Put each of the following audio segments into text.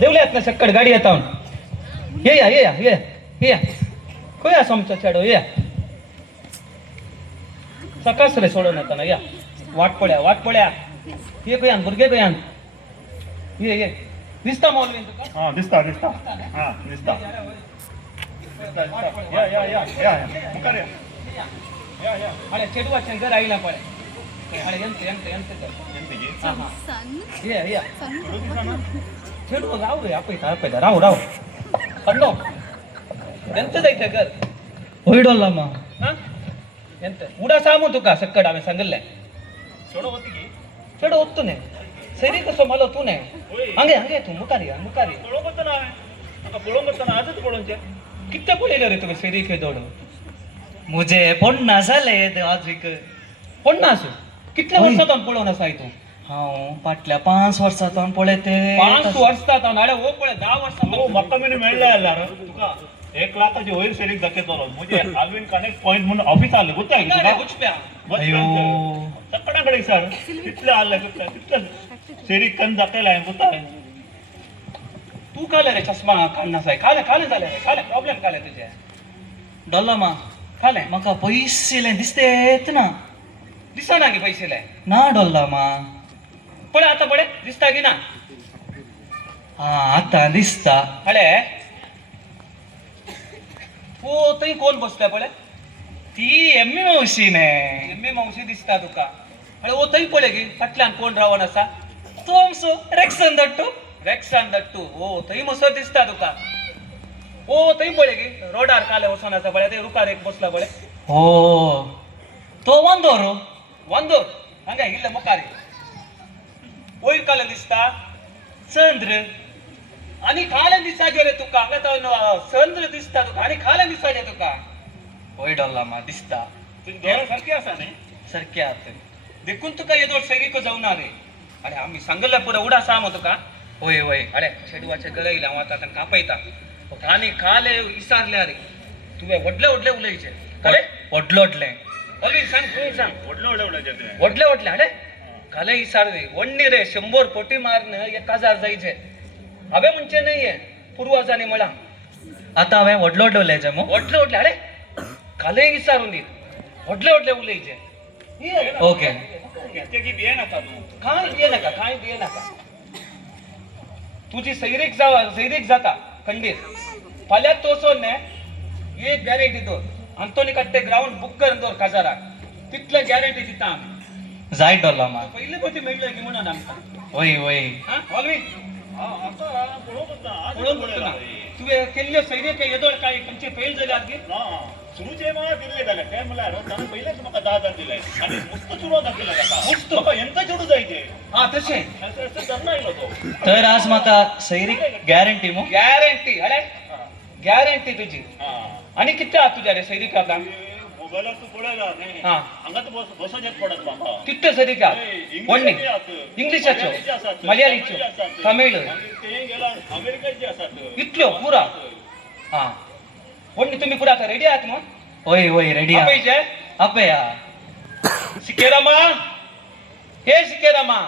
देवल्यात ना सक्कड गाडी येता ये या ये या ये ये या खंय आसा आमचो चेडो ये सकास रे सोडून येताना या वाट पळ्या ये खंयान भुरगे खंयान ये ये दिसता मौलवीन तुका हा दिसता हा दिसता या मुखार या अरे चेडवाचें घर आयलां पळय अरे ಎಂತ ಎಂತಿಗೆ ये చెడు రావు రే అప్పైతా రావు అన్నో ఎంత जायते घर होईडोल्लामा ಎಂತ उडा सामू तुका सक्कड आम्ही सांगले छोडो होती चेडो होतो ने सरी कसो malo तू ने हंगे तू मुकारी पळो बतना आता पळो बतना आजच पळोंचे किती पळले रे तुम्ही सरी के जोड मुझे पन्ना झाले आजविक पन्नास कितल्या वर्षांतून पळोवन आसाय तू हांव फाटल्या 5 वर्सांतून पळयते 5 वर्सांत नाडे हो पळय 10 वर्सां हो म्हाका मेनी मेळ्ळें जाल्यार तुका 1 लाखाची वयर सेरीक दाखयतलो म्हणजे आल्विन कनेक्ट पॉइंट म्हणून ऑफिस आले गुत्ता तुका उचप्या अयो सक्कडाकडे सर कितले आले कितले सेरीक कन दाखयला हांवें गुत्ता तू काले रे चष्मा काढना साय काले झाले रे काले प्रॉब्लेम काले तुझे डॉल्लामा काले म्हाका पयशे दिसतेत ना दिसना की पैसे लाय ना डॉल्लामा पळय आता पळय दिसता की ना हा आता दिसता अरे ओ तई कोण बसल्या पळय ती एम्मी मावशीने एम्मी मावशी दिसता तुका अरे ओ तई पळय की फाटल्यान कोण रावण आसा तो आमचो रेक्सन दट्टू रेक्सान दट्टू ओ तई मसो दिसता तुका ओ तई पळय की रोडार काले वचोन आसा पळय ते रुकार एक बसला पळय हो तो वंदोरो वंदो हांगा इल्ले मुखारी वयर काले दिसता चंद्र आणि काले दिसाचे रे तुका हांगा तो चंद्र दिसता तुका आणि काले दिसाचे तुका होय डॉल्लामा दिसता तुझी दोळ सारखी आसा न्ही सारखे आत देखून तुका येदोळ सैरीक जाऊन रे अरे आम्ही सांगले पुरा उडा साम तुका होय होय अरे चेडवाचे गळयले हांव आतां कापयता आणि काले इसारले रे तुवे व्हडले उलयचे कळे ओडलोडले अली सांग खंय सांग व्हडले व्हडले जेते व्हडले अरे काले इसारले वन्नी रे 100 पोटी मारन 1000 जायचे हांवे म्हणचे नाहीये पूर्वजांनी मला आता हांवें ओडलोडले मग व्हडले अरे काले इसारून दी व्हडले उलयचे ओके घेते की बिये नाका तू काय दिये नका तुझी सैरीक जाता खंडीर फाल्यां तोसोन ने एक गॅरंटी दो आंतोनी कट्टे ग्राउंड बुक करून दवर काजाराक तितले गॅरंटी दिता आमी जाय डॉल्लामा पयले कोटी मेळ्ळे की म्हणून आमकां होय होय हा ऑलवी आता पळो बतना आज पळोवन बसतना तुवें केल्ल्यो सैरीक येदोळ काय खंयचे फेल जाल्यात की ना सुरूचे म्हाका दिल्ले जाल्यार काय म्हळ्यार ताणें पयलेच म्हाका 10,000 दिले आनी मुस्त सुरू दाखयला ताका मुस्त? म्हाका ఎంత चेडू जाय ते हा तशें असं धरना आयलो तो तर आज म्हाका सैरीक गॅरंटी मग गॅरंटी अरे गॅरंटी तुजी हा आणि किती आहात तुझ्या रे सैरीक आता मोबायलार तू पळयला न्ही हा हांगा तू बसोन येत पडत म्हाका कितल्यो सैरीक आहात वन्नी इंग्लिशाच्यो मलयाळीच्यो तमिळ ते गेला अमेरिकेचे आसात इतल्यो पुरा हा वन्नी तुम्ही पुरा आता रेडी आहात मग होय होय रेडी आपयचे आपे या सिकेरामा हे सिकेरामा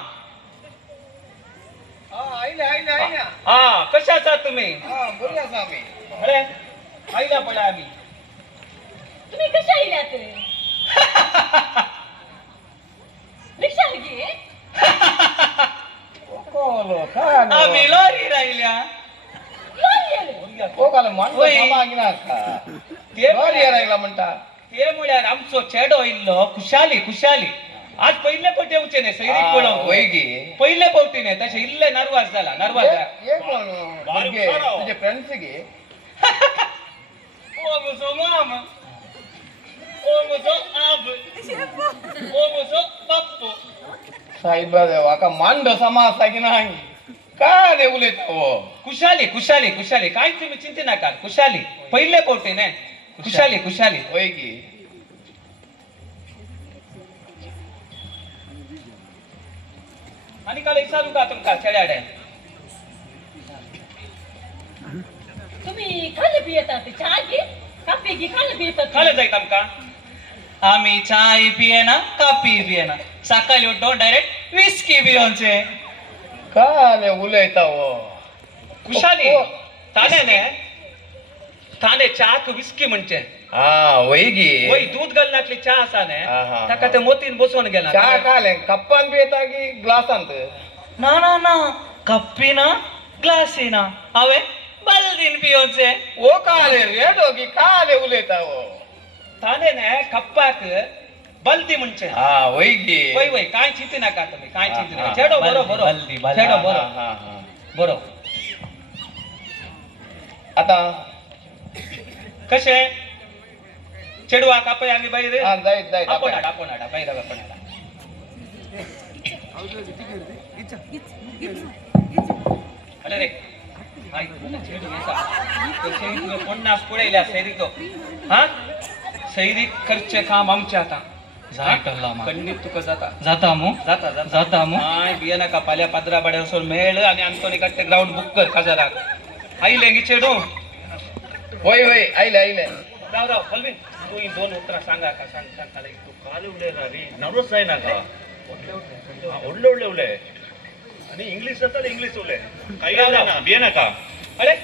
हा कशा आहात तुम्ही अरे आईला पडा आम्ही तुम्ही कशा आयल्यात रिक्षा घे आम्ही लॉरी राहिल्या ते म्हळ्यार आमचो चेडो इल्लो खुशाली आज पहिले पट येवचे न्ही सैरीक पळोवंक पहिले पवटी न्ही तशें इल्ले नर्वास जाला तुझे फ्रेंड्स गे ओ म्हजो माम ओ म्हजो आब ओ म्हजो बाप्पू साहेब वाका मांड समाज आसा की नाही काय रे उलयता खुशाली काय तुम्ही चिंते नाका खुशाली पहिले पवटी न्ही खुशाली होय गे आणि काल विचारू का तुमका चेड्याडे तुम्ही खाली पियतात चहा घे काफी घे खाली पियतात खाले जायत आमका आम्ही चाय पियेना काफी पियेना सकाळी उठून डायरेक्ट विस्की पियोचे काय रे उलयता कुशाली ताने ताने चाक विस्की म्हणचे हा वय गे वय दूध घालनातली चहा असा ने हा, हा, ताका हा. ते मोतीन बसवून गेला चहा काले कप्पान पियता की ग्लासांत ना ना ना कप्पीना ग्लासीना हांवें बालदीन पियोचे ओ काले रे दोगी काले उलयता ओ ताने ने कप्पाक बल्दी म्हणचे हा वय गे वय वय काय चिंती नाका तुम्ही काय चिंती हा, नाका हा. छेडो बरो बरो बल्दी, बल्दी. छेडो हा, बरो हा, हा. बरो आता कशे चेडवा कापय आम्ही बाहेर हा जायत जायत आपण आपण. आपण बाहेर आपण अरे रे हाय, चेडू येता. तो सैरीक पन्नास पळयल्या सैरीक हा सैरीक करचे काम आमचे आता जायटला मा खंडीत तुका जाता जाता मू जाता जाता जाता मू हाय बिया नाका फाल्यां पाद्रा बाड्या वचून मेळ आणि आमचो कट्टे ग्राउंड बुक कर काजाराक आयले गी चेडू वय वय आयले आयले राव राव हलवीन तू ही दोन उतरां सांगा का सांग सांग खाली. तू काल उलयला रे नर्वस जायना का व्हडले व्हडले उलय आणि इंग्लिश जाता इंग्लिश उलय काही ना बिये नाका अरे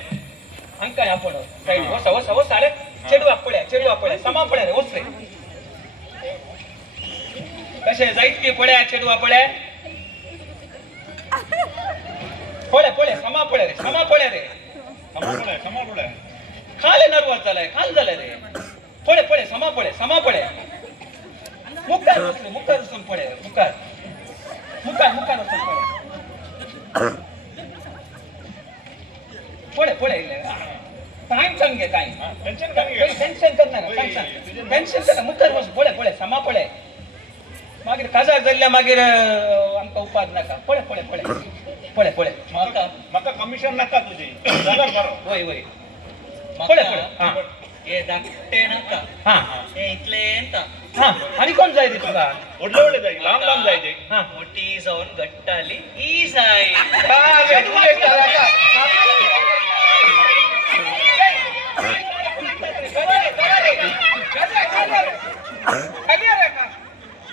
अंका आपण साईड वसा वसा वसा अरे चेडवा पळ्या समा पळ्या रे वस रे कशे जाईत की पळ्या चेडवा पळ्या पळ्या समा पळ्या रे समोर उलय खाले नर्वस झालाय खाल झालाय रे पळे समा पळे मुक्कार उचलून पळे मुक्कार उचलून पळे टाइम सांग घे टाइम टेन्शन करणार मुक्कार बस पळे समा पळे मागीर काजार जाल्ल्या मागीर आमकां उपाद नाका पळे म्हाका कमिशन नाका तुजी जाल्यार बरो वय पळे हा हे धाकटे नाका हा हे इतले येता हा आणि कोण जाय रे तुका व्हडले व्हडले जाय लांब लांब जाय ते हा मोठी जाऊन गट्टाली ही जाय काले उलयता नाका.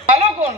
आलो कोण